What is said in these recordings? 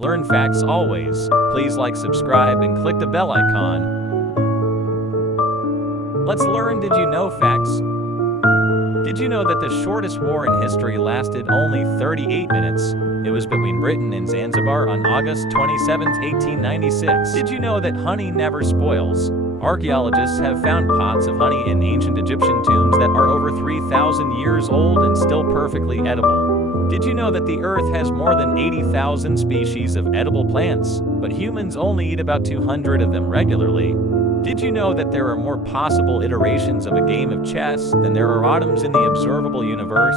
Learn facts always. Please like, subscribe, and click the bell icon. Let's learn. Did you know facts? Did you know that the shortest war in history lasted only 38 minutes? It was between Britain and Zanzibar on August 27, 1896. Did you know that honey never spoils? Archaeologists have found pots of honey in ancient Egyptian tombs that are over 3,000 years old and still perfectly edible. Did you know that the Earth has more than 80,000 species of edible plants, but humans only eat about 200 of them regularly? Did you know that there are more possible iterations of a game of chess than there are atoms in the observable universe?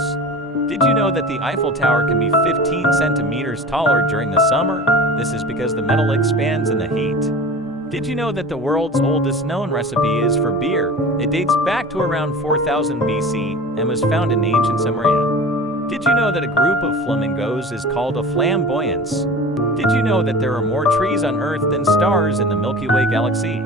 Did you know that the Eiffel Tower can be 15 centimeters taller during the summer? This is because the metal expands in the heat. Did you know that the world's oldest known recipe is for beer? It dates back to around 4000 BC and was found in ancient Samaria. Did you know that a group of flamingos is called a flamboyance? Did you know that there are more trees on Earth than stars in the Milky Way galaxy?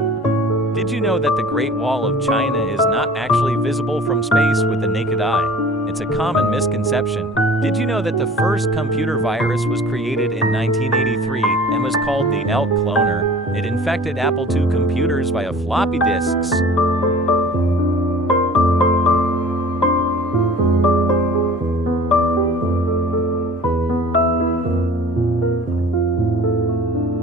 Did you know that the Great Wall of China is not actually visible from space with the naked eye? It's a common misconception. Did you know that the first computer virus was created in 1983 and was called the Elk Cloner? It infected Apple II computers via floppy disks.